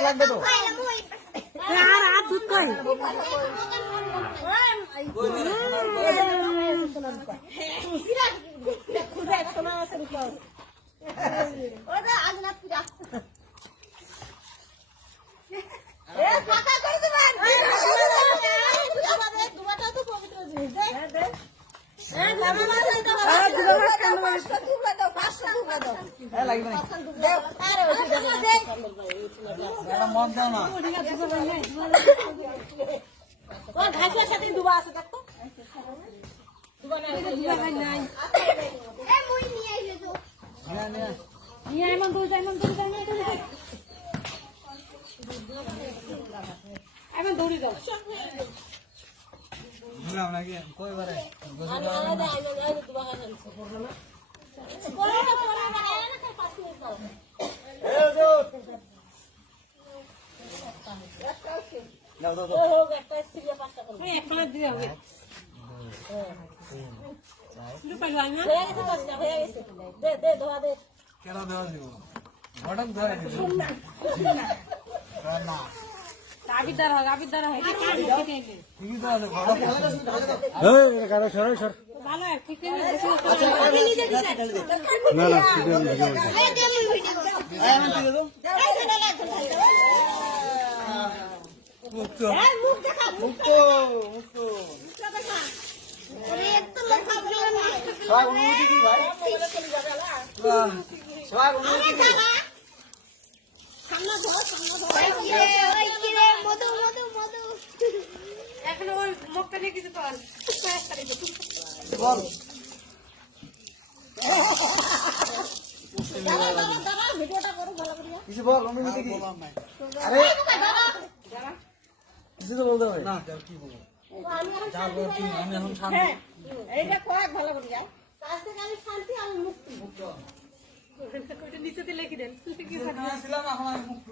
লাগবে তো আর আর দুধ কই এ ঘাসের সাথে ডুবা আছে দেখো নিয়ে নিয়ে এমন দৌড়ি যাও। দিলাম নাকি? কই বারে দাও দাও দাও একলা দিয়ে হবে। শুরু কেন দেওয়া দিব? হঠাৎ ধরে না আবিদার হয় আবিদার হয় ঠিকই তো আছে এই কারও সরাই সর ভালো ঠিক না না ভিডিও ভিডিও এই আমার দিকে দাও মুক্ত মুক্ত মুক্ত সবাই অনুমতি কি ভাই সবাই অনুমতি কি এখন ওই মুখটা নিয়ে কিছু কর বল কিছু বল অনুমতি কি আরে কিছু তো বলতে হবে। না কি বলব যা বল কি আমি এখন শান্তি এইটা কয়েক ভালো করে যাও। নিচে দিয়ে লিখে দেন ছিলাম এখন লিখে মুক্ত